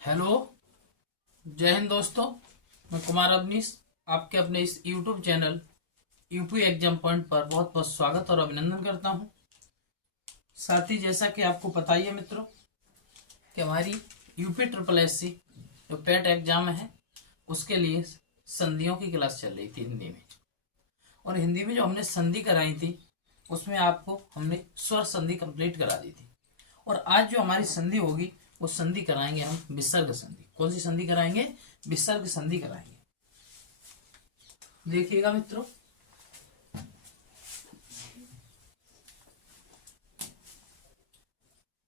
Hello. जय हिंद दोस्तों। मैं कुमार अवनीश आपके अपने इस YouTube channel UP exam point पर बहुत बहुत स्वागत और अभिनंदन करता हूं। साथ ही जैसा कि आपको पता ही है मित्रों कि हमारी यूपी ट्रिपल एस सी जो पेट एग्जाम है उसके लिए संधियों की क्लास चल रही थी हिंदी में। और हिंदी में जो हमने संधि कराई थी उसमें आपको हमने स्वर संधि कंप्लीट करा दी थी। और आज जो हमारी संधि होगी वो संधि कराएंगे हम विसर्ग संधि। कौन सी संधि कराएंगे? विसर्ग संधि कराएंगे। देखिएगा मित्रों,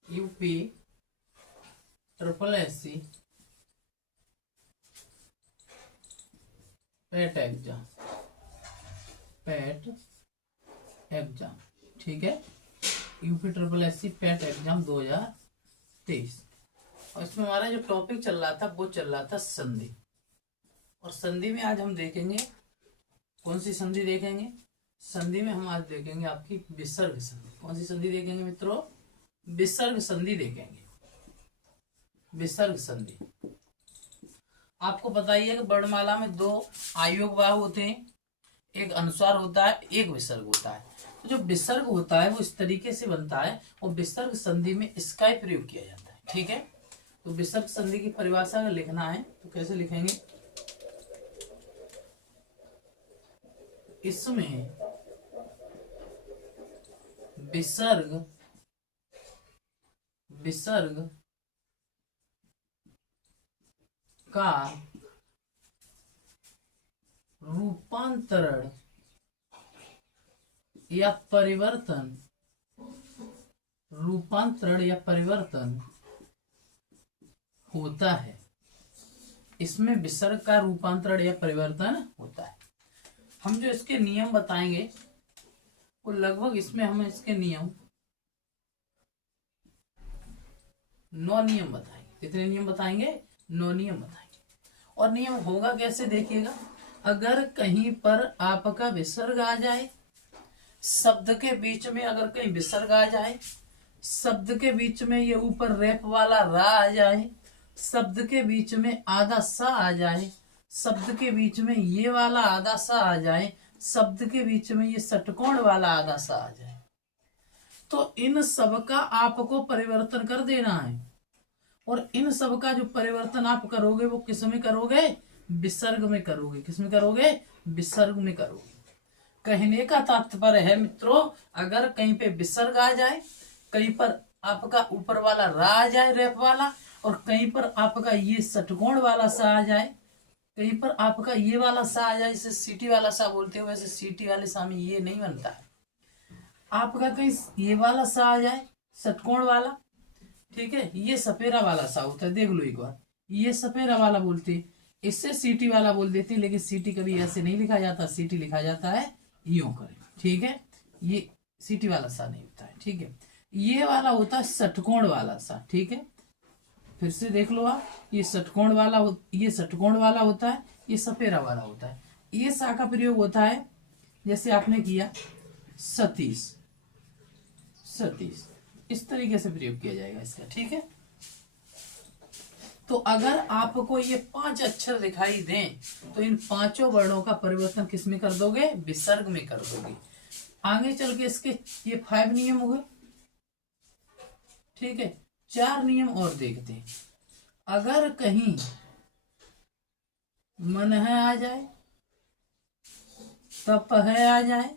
UP triple S C PET exam, PET exam, ठीक है। UP triple S C PET exam 2023। और इसमें हमारा जो टॉपिक चल रहा था वो चल रहा था संधि। और संधि में आज हम देखेंगे कौन सी संधि देखेंगे? संधि में हम आज देखेंगे आपकी विसर्ग संधि। कौन सी संधि देखेंगे मित्रों? विसर्ग संधि देखेंगे। विसर्ग संधि आपको पता ही है कि वर्णमाला में दो आयोग बाहु होते हैं, एक अनुस्वार होता है, एक विसर्ग होता है। तो जो विसर्ग होता है वो इस तरीके से बनता है और विसर्ग संधि में इसका ही प्रयोग किया जाता है, ठीक है। तो विसर्ग संधि की परिभाषा अगर लिखना है तो कैसे लिखेंगे? इसमें विसर्ग विसर्ग का रूपांतरण या परिवर्तन होता है। इसमें विसर्ग का रूपांतरण या परिवर्तन होता है। हम जो इसके नियम बताएंगे वो लगभग इसमें हम इसके नियम 9 नियम बताएंगे। कितने नियम बताएंगे? 9 नियम बताएंगे। और नियम होगा कैसे देखिएगा। अगर कहीं पर आपका विसर्ग आ जाए, शब्द के बीच में अगर कहीं विसर्ग आ जाए, शब्द के बीच में ये ऊपर रेप वाला रा आ जाए, शब्द के बीच में आधा सा आ जाए, शब्द के बीच में ये वाला आधा सा आ जाए, शब्द के बीच में ये षटकोण वाला आधा सा आ जाए, तो इन सब का आपको परिवर्तन कर देना है। और इन सब का जो परिवर्तन आप करोगे वो किस में करोगे? विसर्ग में करोगे। किस में करोगे? विसर्ग में करोगे। कहने का तात्पर्य है मित्रों, अगर कहीं पे विसर्ग आ जाए, कहीं पर आपका ऊपर वाला रा आ जाए रेप वाला, और कहीं पर आपका ये षटकोण वाला सा आ जाए, कहीं पर आपका ये वाला सा आ जाए, इसे सीटी वाला सा बोलते हो। वैसे सीटी वाले सा में ये नहीं बनता है। आपका कहीं ये वाला सा आ जाए षटकोण वाला, ठीक है, ये सपेरा वाला सा होता है। देख लो एक बार, ये सपेरा वाला बोलते, इससे सीटी वाला बोल देते, लेकिन सीटी कभी ऐसे नहीं लिखा जाता। सीटी लिखा जाता है यूं करें, ठीक है। ये सीटी वाला सा नहीं होता है, ठीक है। ये वाला होता है षटकोण वाला सा, ठीक है। फिर से देख लो आप, ये षटकोण वाला ये षटकोण वाला होता है, ये सपेरा वाला होता है। ये सा का प्रयोग होता है जैसे आपने किया सतीश, सतीश, इस तरीके से प्रयोग किया जाएगा इसका, ठीक है। तो अगर आपको ये 5 अक्षर दिखाई दें तो इन पांचों वर्णों का परिवर्तन किस में कर दोगे? विसर्ग में कर दोगे। आगे चल के इसके ये 5 नियम हुए, ठीक है। 4 नियम और देखते हैं। अगर कहीं मन है आ जाए, तप है आ जाए,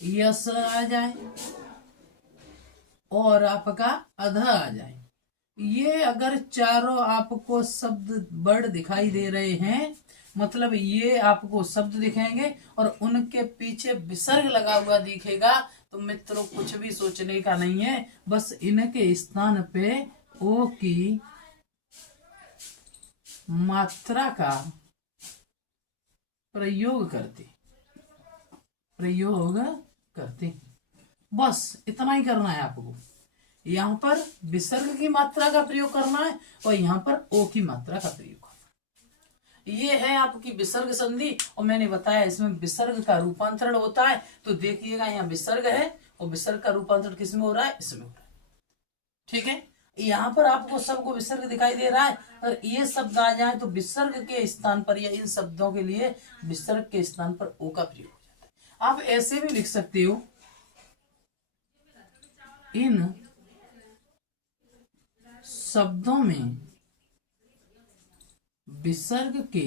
यश आ जाए और आपका अध आ जाए, ये अगर चारों आपको शब्द वर्ड दिखाई दे रहे हैं, मतलब ये आपको शब्द दिखेंगे और उनके पीछे विसर्ग लगा हुआ दिखेगा, तो मित्रों कुछ भी सोचने का नहीं है, बस इनके स्थान पे ओ की मात्रा का प्रयोग करते, बस इतना ही करना है आपको। यहाँ पर विसर्ग की मात्रा का प्रयोग करना है और यहाँ पर ओ की मात्रा का प्रयोग करना है। ये है आपकी विसर्ग संधि। और मैंने बताया इसमें विसर्ग का रूपांतरण होता है। तो देखिएगा यहाँ विसर्ग है और विसर्ग का रूपांतरण किसमें हो रहा है? इसमें हो रहा है, ठीक है। यहाँ पर आपको सबको विसर्ग दिखाई दे रहा है, और ये शब्द आ जाए तो विसर्ग के स्थान पर या इन शब्दों के लिए विसर्ग के स्थान पर ओ का प्रयोग हो जाता है। आप ऐसे भी लिख सकते हो, इन शब्दों में विसर्ग के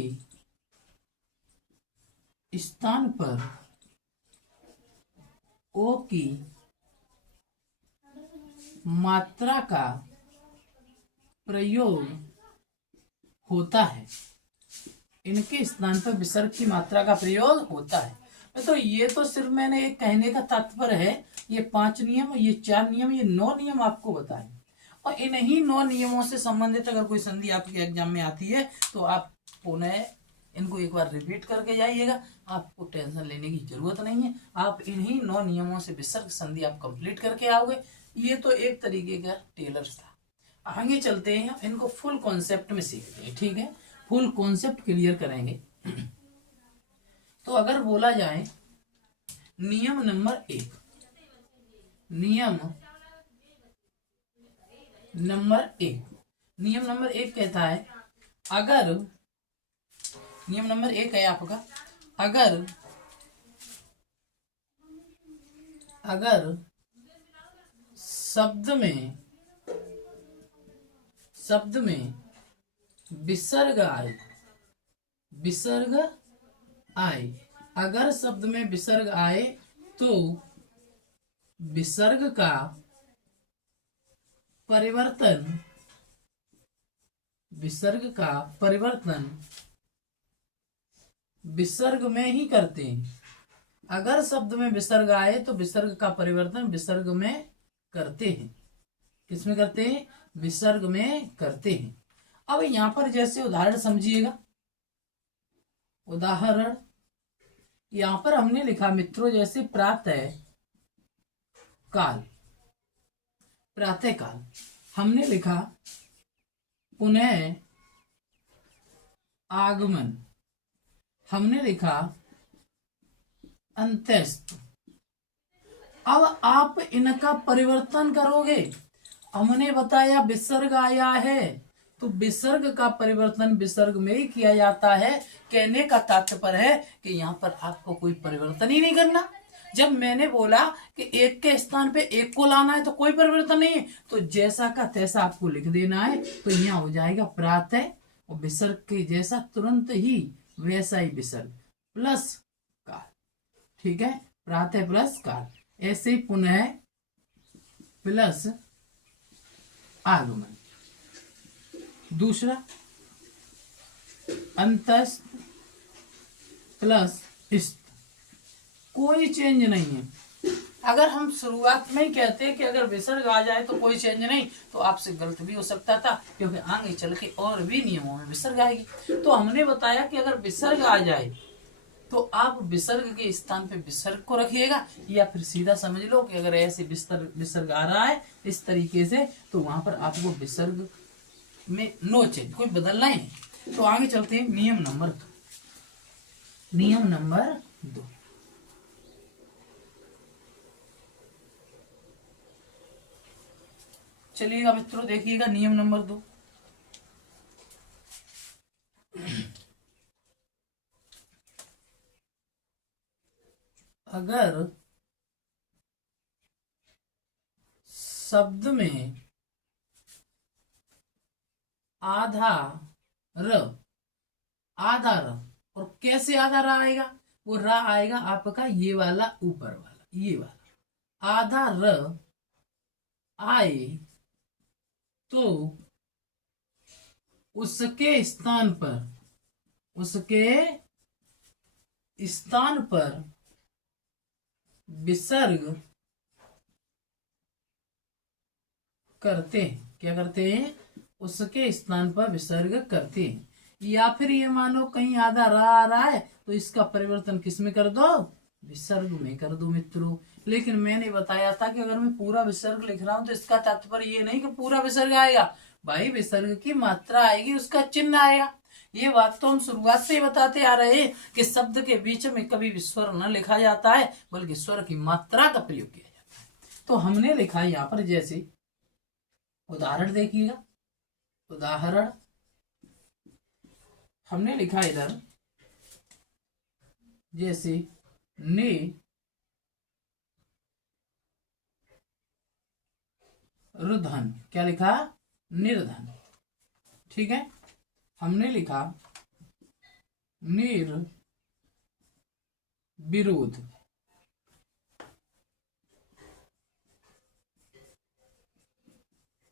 स्थान पर ओ की मात्रा का प्रयोग होता है। इनके स्थान पर विसर्ग की मात्रा का प्रयोग होता है। तो ये तो सिर्फ मैंने एक कहने का तात्पर्य है, ये 5 नियम, ये 4 नियम, ये 9 नियम आपको बताए, और इन्हीं 9 नियमों से संबंधित अगर कोई संधि आपके एग्जाम में आती है तो आप पुनः इनको एक बार रिपीट करके जाइएगा, आपको टेंशन लेने की जरूरत नहीं है। आप इन्हीं 9 नियमों से विसर्ग संधि आप कंप्लीट करके आओगे। ये तो एक तरीके का टेलर्स था। आगे चलते हैं, इनको फुल कॉन्सेप्ट में सीखते हैं, ठीक है, फुल कॉन्सेप्ट क्लियर करेंगे। तो अगर बोला जाए नियम नंबर 1, नियम नंबर 1 कहता है, अगर नियम नंबर 1 है आपका, अगर शब्द में विसर्ग आए, अगर शब्द में विसर्ग आए तो विसर्ग का परिवर्तन विसर्ग में ही करते हैं। अगर शब्द में विसर्ग आए तो विसर्ग का परिवर्तन विसर्ग में करते हैं। किसमें करते हैं? विसर्ग में करते हैं। अब यहां पर जैसे उदाहरण समझिएगा, उदाहरण यहां पर हमने लिखा मित्रों, जैसे प्रातः काल हमने लिखा, पुनः आगमन हमने लिखा, अंत्यस्त। अब आप इनका परिवर्तन करोगे। हमने बताया विसर्ग आया है तो विसर्ग का परिवर्तन विसर्ग में ही किया जाता है। कहने का तात्पर्य है कि यहाँ पर आपको कोई परिवर्तन ही नहीं करना। जब मैंने बोला कि एक के स्थान पे एक को लाना है तो कोई परिवर्तन नहीं है, तो जैसा का तैसा आपको लिख देना है। तो यहाँ हो जाएगा प्रातः, और विसर्ग के जैसा तुरंत ही वैसा ही विसर्ग प्लस काल, ठीक है, प्रातः प्लस काल, ऐसे पुनः प्लस आगमन। दूसरा अंतस्थ प्लस इस्त, कोई चेंज नहीं है। अगर हम शुरुआत में ही कहते हैं कि अगर विसर्ग आ जाए तो कोई चेंज नहीं, तो आपसे गलत भी हो सकता था, क्योंकि आगे चल के और भी नियमों में विसर्ग आएगी। तो हमने बताया कि अगर विसर्ग आ जाए तो आप विसर्ग के स्थान पे विसर्ग को रखिएगा, या फिर सीधा समझ लो कि अगर ऐसे विसर्ग आ रहा है इस तरीके से, तो वहां पर आपको विसर्ग में नो चेंज, कोई बदलना ही नहीं। तो आगे चलते हैं नियम नंबर 2। चलिएगा मित्रों, देखिएगा नियम नंबर 2। अगर शब्द में आधार, और कैसे आधार आएगा? वो रा आएगा आपका ये वाला ऊपर वाला, ये वाला आधार आए तो उसके स्थान पर विसर्ग करते हैं। क्या करते हैं? उसके स्थान पर विसर्ग करते हैं। या फिर ये मानो कहीं आधा रा आ रहा है तो इसका परिवर्तन किस में कर दो? विसर्ग में कर दो मित्रों। लेकिन मैंने बताया था कि अगर मैं पूरा विसर्ग लिख रहा हूं तो इसका तात्पर्य ये नहीं कि पूरा विसर्ग आएगा भाई, विसर्ग की मात्रा आएगी, उसका चिन्ह आएगा। ये बात तो हम शुरुआत से ही बताते आ रहे हैं कि शब्द के बीच में कभी विस्वर न लिखा जाता है, बल्कि स्वर की मात्रा का प्रयोग किया जाता है। तो हमने लिखा यहाँ पर जैसे उदाहरण देखिएगा। उदाहरण हमने लिखा इधर जैसे निर्धन, क्या लिखा? निर्धन। ठीक है, हमने लिखा निर्विरोध।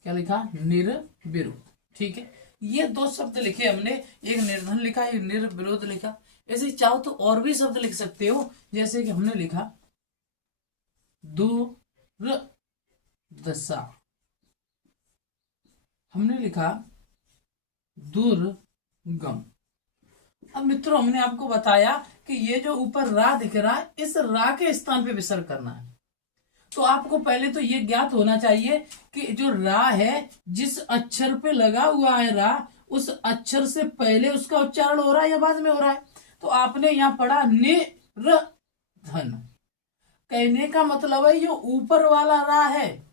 क्या लिखा? निर्विरोध। ठीक है, ये दो शब्द लिखे हमने, एक निर्धन लिखा, एक निर्विरोध लिखा। ऐसे चाहो तो और भी शब्द लिख सकते हो, जैसे कि हमने लिखा दुर्दशा, हमने लिखा दुर्गम। अब मित्रों हमने आपको बताया कि ये जो ऊपर रा दिख रहा है, इस रा के स्थान पे विसर्ग करना है। तो आपको पहले तो ये ज्ञात होना चाहिए कि जो रा है, जिस अक्षर पे लगा हुआ है रा, उस अक्षर से पहले उसका उच्चारण हो रहा है या बाद में हो रहा है। तो आपने यहाँ पढ़ा निर्धन, कहने का मतलब है ये ऊपर वाला रा है,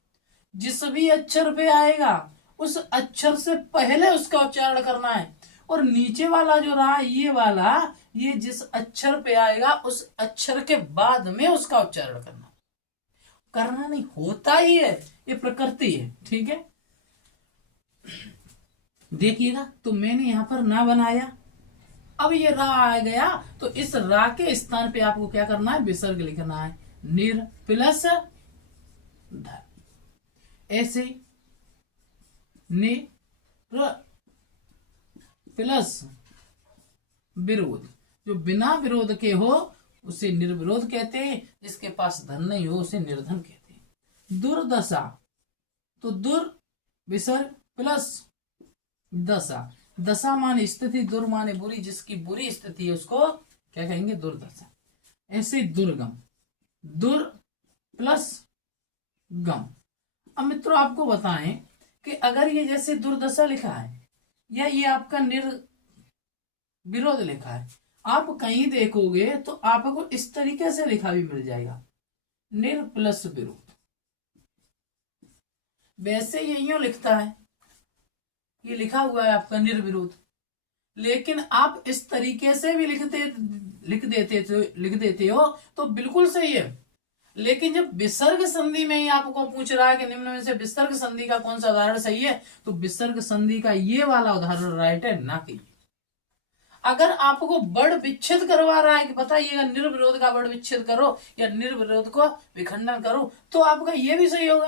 जिस भी अक्षर पे आएगा उस अक्षर से पहले उसका उच्चारण करना है। और नीचे वाला जो रहा ये वाला, ये जिस अक्षर पे आएगा उस अक्षर के बाद में उसका उच्चारण करना नहीं, होता ही है, ये प्रकृति है। ठीक है, देखिएगा तो मैंने यहां पर ना बनाया, अब ये रा आ गया, तो इस रा के स्थान पे आपको क्या करना है? विसर्ग लिखना है, निर प्लस धन। ऐसे निर प्लस विरोध, जो बिना विरोध के हो उसे निर्विरोध कहते हैं, जिसके पास धन नहीं हो उसे निर्धन कहते हैं। दुर्दशा, तो दुर विसर्ग प्लस दशा, दशा माने स्थिति, दुर माने बुरी, जिसकी बुरी स्थिति है उसको क्या कहेंगे? दुर्दशा। ऐसे दुर्गम, दुर प्लस गम। अब मित्रों आपको बताएं कि अगर ये जैसे दुर्दशा लिखा है या ये आपका निर्विरोध लिखा है, आप कहीं देखोगे तो आपको इस तरीके से लिखा भी मिल जाएगा, निर प्लस विरोध। वैसे ये यूं लिखता है, ये लिखा हुआ है आपका निर्विरोध, लेकिन आप इस तरीके से भी लिख देते हो तो बिल्कुल सही है। लेकिन जब विसर्ग संधि में ही आपको पूछ रहा है कि निम्न में से विसर्ग संधि का कौन सा उदाहरण सही है, तो विसर्ग संधि का ये वाला उदाहरण राइट है, ना कि अगर आपको वर्ण विच्छेद करवा रहा है कि बताइएगा निर्विरोध का वर्ण विच्छेद करो या निर्विरोध को विखंडन करो, तो आपका ये भी सही होगा,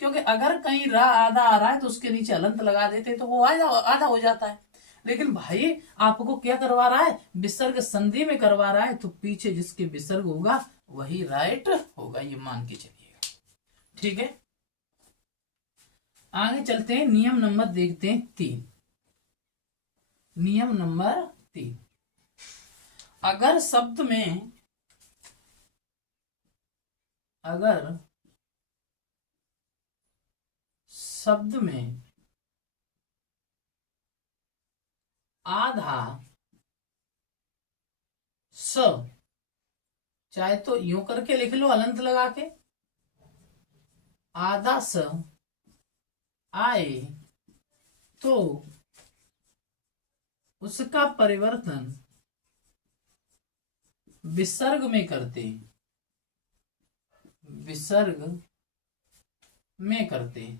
क्योंकि अगर कहीं रा आधा आ रहा है तो उसके नीचे अलंत लगा देते तो वो आधा हो जाता है। लेकिन भाई आपको क्या करवा रहा है? विसर्ग संधि में करवा रहा है, तो पीछे जिसके विसर्ग होगा वही राइट होगा, ये मान के चलिएगा। ठीक है, आगे चलते हैं, नियम नंबर देखते हैं 3। नियम नंबर 3, अगर शब्द में आधा स, चाहे तो यूं करके लिख लो अलंत लगा के, आधा स आए तो उसका परिवर्तन विसर्ग में करते, विसर्ग में करते,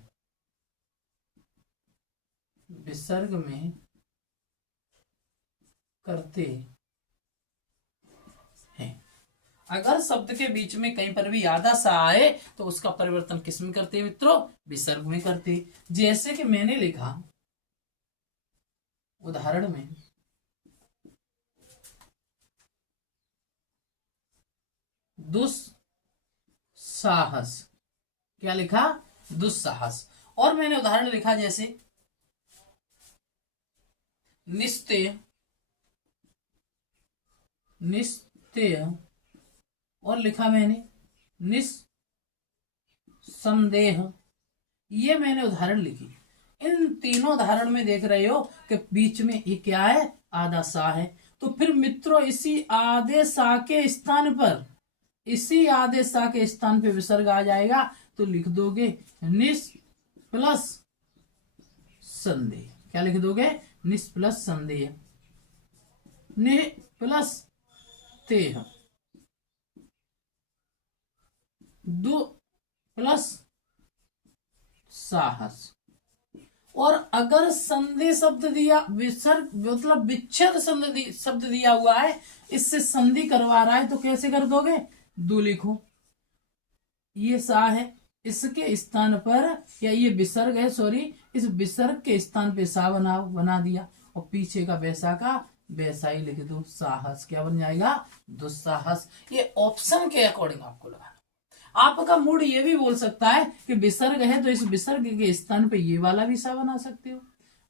विसर्ग में करते हैं। अगर शब्द के बीच में कहीं पर भी आधा सा आए तो उसका परिवर्तन किस में करते हैं मित्रों? विसर्ग में करते। जैसे कि मैंने लिखा उदाहरण में दुस्साहस, क्या लिखा? दुस्साहस। और मैंने उदाहरण लिखा जैसे निस्तेय, निस्तेय, और लिखा मैंने निस्संदेह। ये मैंने उदाहरण लिखी। इन तीनों उदाहरण में देख रहे हो कि बीच में ये क्या है? आधा सा है। तो फिर मित्रों इसी आधे सा के स्थान पर, इसी आधे सा के स्थान पे विसर्ग आ जाएगा, तो लिख दोगे निस प्लस संदेह। क्या लिख दोगे? निस प्लस संदेह, ने प्लस तेह, दु प्लस साहस। और अगर संधि शब्द दिया, विसर्ग मतलब विच्छेद शब्द दिया हुआ है, इससे संधि करवा रहा है, तो कैसे कर दोगे? दो लिखो, ये सा है, इसके स्थान पर, या ये विसर्ग है, सॉरी, इस विसर्ग के स्थान पे सा बना दिया, और पीछे का वैसा का वैसा ही लिख दो, साहस। क्या बन जाएगा? दुस्साहस। ये ऑप्शन के अकॉर्डिंग आपको लगाना। आपका मूड ये भी बोल सकता है कि विसर्ग है तो इस विसर्ग के स्थान पे ये वाला भी सा बना सकते हो,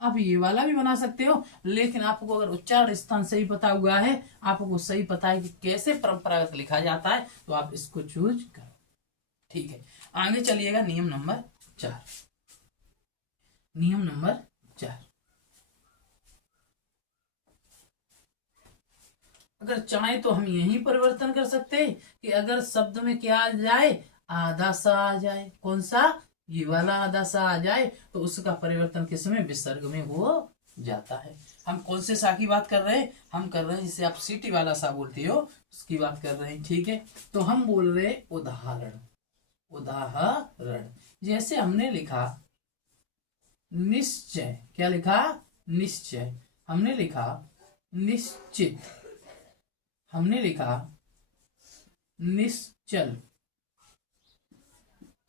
आप ये वाला भी बना सकते हो, लेकिन आपको अगर उच्चारण स्थान सही पता हुआ है, आपको सही पता है कि कैसे परंपरागत लिखा जाता है, तो आप इसको चूज करो। ठीक है, आगे चलिएगा। नियम नंबर 4। नियम नंबर 4, अगर चाहे तो हम यही परिवर्तन कर सकते हैं कि अगर शब्द में क्या आ जाए? आधा सा आ जाए। कौन सा? ये वाला आधा सा आ जाए, तो उसका परिवर्तन किस में? विसर्ग में हो जाता है। हम कौन से सा की बात कर रहे हैं? हम कर रहे हैं जिसे आप सीटी वाला सा बोलते हो, उसकी बात कर रहे हैं। ठीक है, तो हम बोल रहे उदाहरण। उदाहरण जैसे हमने लिखा निश्चय। क्या लिखा? निश्चय। हमने लिखा निश्चित। हमने लिखा निश्चल।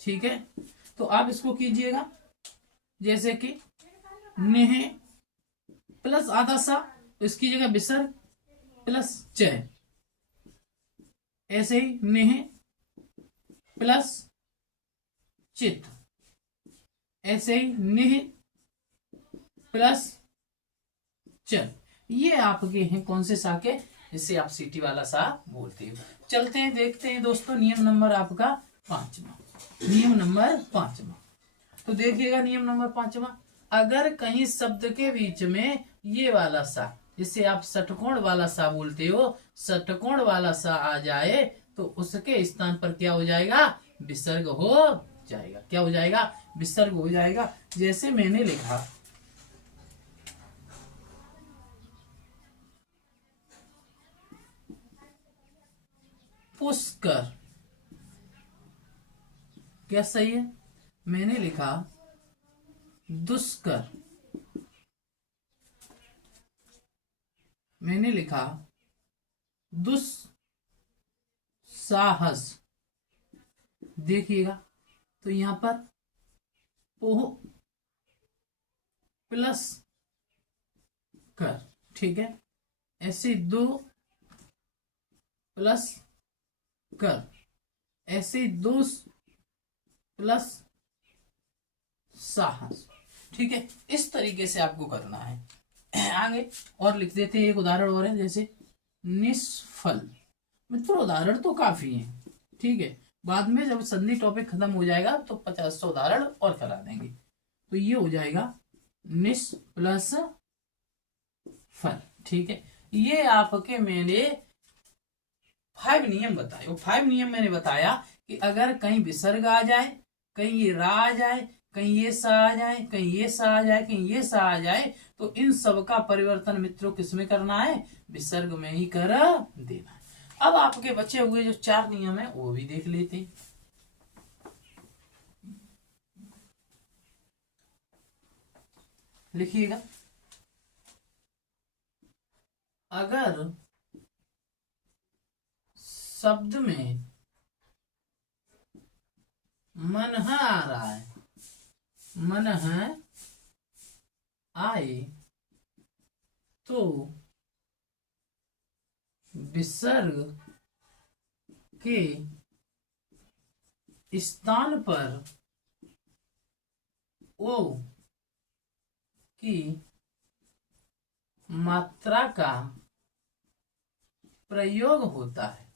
ठीक है, तो आप इसको कीजिएगा, जैसे कि नेह प्लस आधा सा, तो इसकी जगह विसर्ग प्लस च। ऐसे ही नेह प्लस चित। ऐसे ही नेह प्लस च। ये आपके हैं कौन से सा के? जिससे आप सीटी वाला सा बोलते हो। चलते हैं, देखते हैं दोस्तों नियम नंबर आपका 5वां। नियम नंबर 5वां, तो देखिएगा नियम नंबर 5वां, अगर कहीं शब्द के बीच में ये वाला सा, जिसे आप षटकोण वाला सा बोलते हो, षटकोण वाला सा आ जाए, तो उसके स्थान पर क्या हो जाएगा? विसर्ग हो जाएगा। क्या हो जाएगा? विसर्ग हो जाएगा। जैसे मैंने लिखा पुष्कर। क्या सही है? मैंने लिखा दुष्कर। मैंने लिखा दुस्साहस। देखिएगा, तो यहां पर पोह प्लस कर। ठीक है, ऐसे दो प्लस कर, ऐसे दो प्लस साहस। ठीक है, इस तरीके से आपको करना है। आगे और लिख देते हैं, एक उदाहरण और है, जैसे निष्फल। मित्रों उदाहरण तो काफी है, ठीक है, बाद में जब संधि टॉपिक खत्म हो जाएगा तो 50 उदाहरण और करा देंगे। तो ये हो जाएगा निस प्लस फल। ठीक है, ये आपके मैंने 5 नियम बताए। वो 5 नियम मैंने बताया कि अगर कहीं विसर्ग आ जाए, कहीं ये रा आ जाए, कहीं ये सा आ जाए, कहीं ये सा आ जाए, कहीं ये सा आ जाए, तो इन सब का परिवर्तन मित्रों किसमें करना है? विसर्ग में ही कर देना है। अब आपके बचे हुए जो 4 नियम है वो भी देख लेते हैं। लिखिएगा, अगर शब्द में मन आ रहा है, मन आए, तो विसर्ग के स्थान पर ओ की मात्रा का प्रयोग होता है।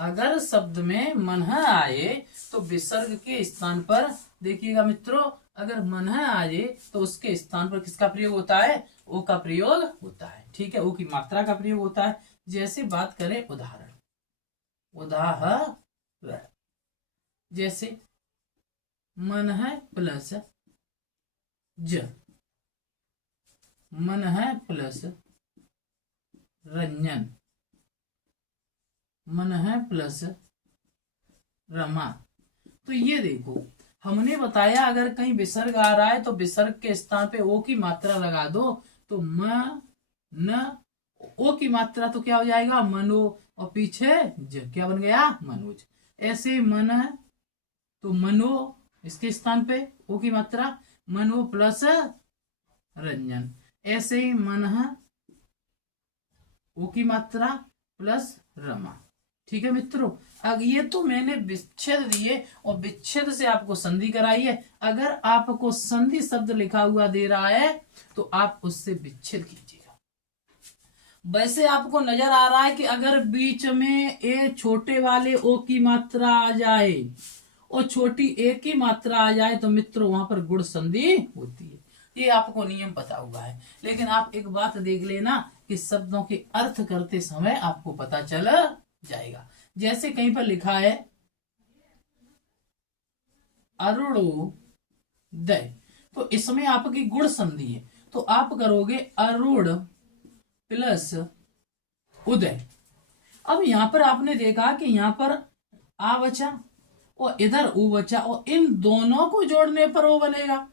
अगर शब्द में मन आए तो विसर्ग के स्थान पर, देखिएगा मित्रों, अगर मन आ जाए तो उसके स्थान पर किसका प्रयोग होता है? ओ का प्रयोग होता है। ठीक है, ओ की मात्रा का प्रयोग होता है। जैसे बात करें उदाहरण, उदाहरण जैसे मन है प्लस ज, मन है प्लस रंजन, मन है प्लस रमा। तो ये देखो हमने बताया अगर कहीं विसर्ग आ रहा है तो विसर्ग के स्थान पे ओ की मात्रा लगा दो, तो म न ओ की मात्रा तो क्या हो जाएगा मनो, और पीछे ज क्या बन गया मनोज। ऐसे मन है तो मनो, इसके स्थान पे ओ की मात्रा मनो प्लस रंजन। ऐसे ही मन है ओ की मात्रा प्लस रमा। ठीक है मित्रों, अब ये तो मैंने विच्छेद दिए और विच्छेद से आपको संधि कराई है। अगर आपको संधि शब्द लिखा हुआ दे रहा है तो आप उससे विच्छेद कीजिएगा। वैसे आपको नजर आ रहा है कि अगर बीच में ए छोटे वाले ओ की मात्रा आ जाए और छोटी ए की मात्रा आ जाए तो मित्रों वहां पर गुण संधि होती है। ये आपको नियम पता हुआ है, लेकिन आप एक बात देख लेना कि शब्दों के अर्थ करते समय आपको पता चल जाएगा। जैसे कहीं पर लिखा है अरुणोदय, तो इसमें आपकी गुण संधि है, तो आप करोगे अरुण प्लस उदय। अब यहां पर आपने देखा कि यहां पर आ बचा और इधर उ बचा, और इन दोनों को जोड़ने पर वो बनेगा,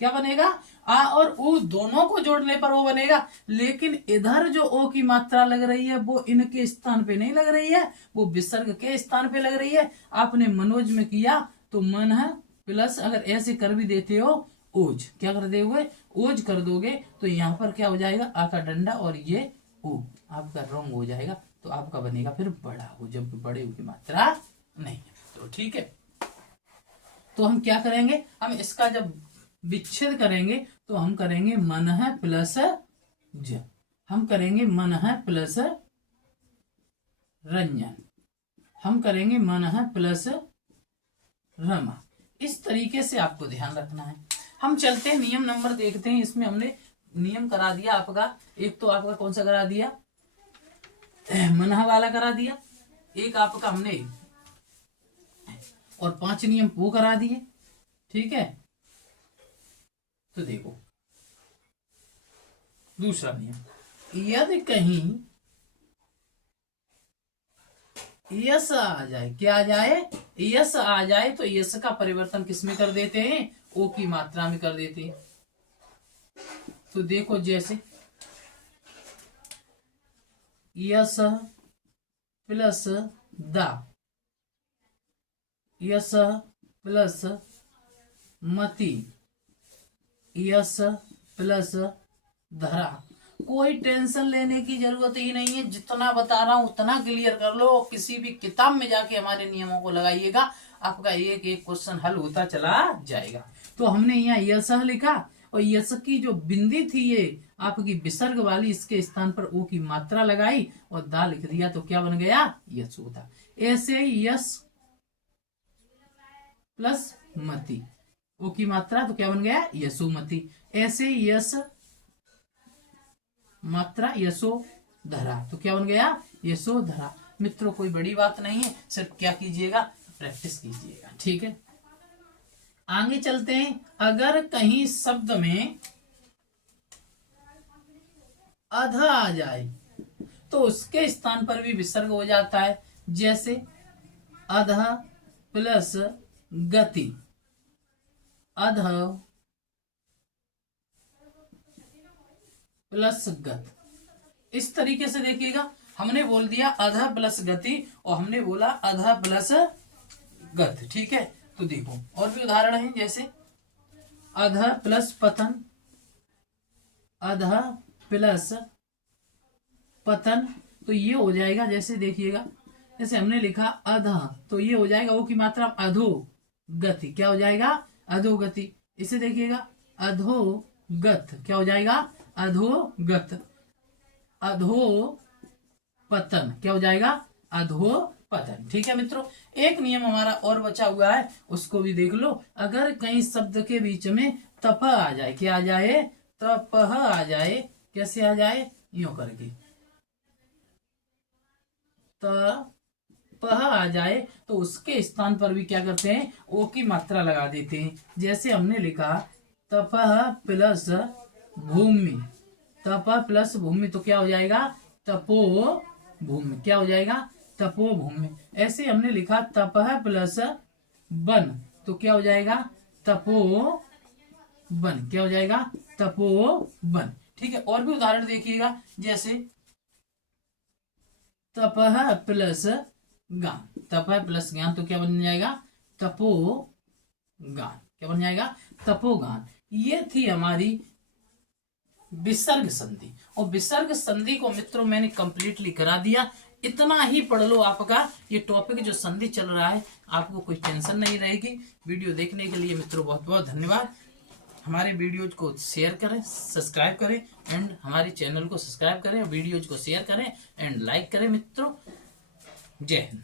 क्या बनेगा आ और उ दोनों को जोड़ने पर वो बनेगा। लेकिन इधर जो ओ की मात्रा लग रही है वो इनके स्थान पे नहीं लग रही है, वो विसर्ग के स्थान पे लग रही है। आपने मनोज में किया तो मन है प्लस, अगर ऐसे कर भी देते हो ओज, क्या कर दोगे ओज कर दोगे, तो यहाँ पर क्या हो जाएगा आ का डंडा और ये ओ आपका रंग हो जाएगा, तो आपका बनेगा फिर बड़ा हो, जब बड़े की मात्रा नहीं है। तो ठीक है, तो हम क्या करेंगे, हम इसका जब विच्छेद करेंगे तो हम करेंगे मन है प्लस ज, हम करेंगे मन है प्लस रंजन, हम करेंगे मन है प्लस रमा। इस तरीके से आपको ध्यान रखना है। हम चलते हैं नियम नंबर देखते हैं। इसमें हमने नियम करा दिया आपका, एक तो आपका कौन सा करा दिया मनहा वाला करा दिया, एक आपका हमने और 5 नियम वो करा दिए। ठीक है, तो देखो दूसरा नियम, यदि कहीं यस आ जाए, क्या आ जाए यस आ जाए, तो यस का परिवर्तन किसमें कर देते हैं ओ की मात्रा में कर देते हैं। तो देखो जैसे यस प्लस दा, यस प्लस मति, यस प्लस धरा। कोई टेंशन लेने की जरूरत ही नहीं है, जितना बता रहा हूं उतना क्लियर कर लो। किसी भी किताब में जाके हमारे नियमों को लगाइएगा, आपका एक एक क्वेश्चन हल होता चला जाएगा। तो हमने यहाँ यस लिखा और यस की जो बिंदी थी ये आपकी विसर्ग वाली, इसके स्थान पर ओ की मात्रा लगाई और दा लिख दिया, तो क्या बन गया यस होता। ऐसे ही यस प्लस मति, ओ की मात्रा तो क्या बन गया यशोमति। ऐसे ही यस मात्रा यशो धरा, तो क्या बन गया यशो धरा। मित्रों कोई बड़ी बात नहीं है, सिर्फ क्या कीजिएगा प्रैक्टिस कीजिएगा। ठीक है, आगे चलते हैं। अगर कहीं शब्द में अध आ जाए तो उसके स्थान पर भी विसर्ग हो जाता है। जैसे अध प्लस गति, अध प्लस गत। इस तरीके से देखिएगा, हमने बोल दिया अध प्लस गति और हमने बोला अध प्लस गत। ठीक है, तो देखो और भी उदाहरण हैं, जैसे अध प्लस पतन, अध प्लस पतन, तो ये हो जाएगा। जैसे देखिएगा, जैसे हमने लिखा अध, तो ये हो जाएगा ओ की मात्रा अधो गति, क्या हो जाएगा अधोगति। इसे देखिएगा अधोगत, क्या हो जाएगा अधोगत। अधो पतन, क्या हो जाएगा अधो पतन। ठीक है मित्रों, एक नियम हमारा और बचा हुआ है, उसको भी देख लो। अगर कहीं शब्द के बीच में तप आ जाए, क्या आ जाए तपह आ जाए, कैसे आ जाए यूं करके तपह आ जाए, तो उसके स्थान पर भी क्या करते हैं ओ की मात्रा लगा देते हैं। जैसे हमने लिखा तपः प्लस भूमि, तपः प्लस भूमि तो क्या हो जाएगा तपो भूमि, क्या हो जाएगा तपो भूमि। ऐसे हमने लिखा तपः प्लस वन तो क्या हो जाएगा तपो वन, क्या हो जाएगा तपो वन। ठीक है, और भी उदाहरण देखिएगा, जैसे तपः प्लस ज्ञान, तपः प्लस ज्ञान तो क्या बन जाएगा तपो ज्ञान, क्या बन जाएगा तपोगान। ये थी हमारी विसर्ग संधि, और विसर्ग संधि को मित्रों मैंने कंप्लीटली करा दिया। इतना ही पढ़ लो, आपका ये टॉपिक जो संधि चल रहा है आपको कोई टेंशन नहीं रहेगी। वीडियो देखने के लिए मित्रों बहुत बहुत धन्यवाद। हमारे वीडियोज को शेयर करें, सब्सक्राइब करें, एंड हमारे चैनल को सब्सक्राइब करें, वीडियोज को शेयर करें एंड लाइक करें मित्रों। जय हिंद।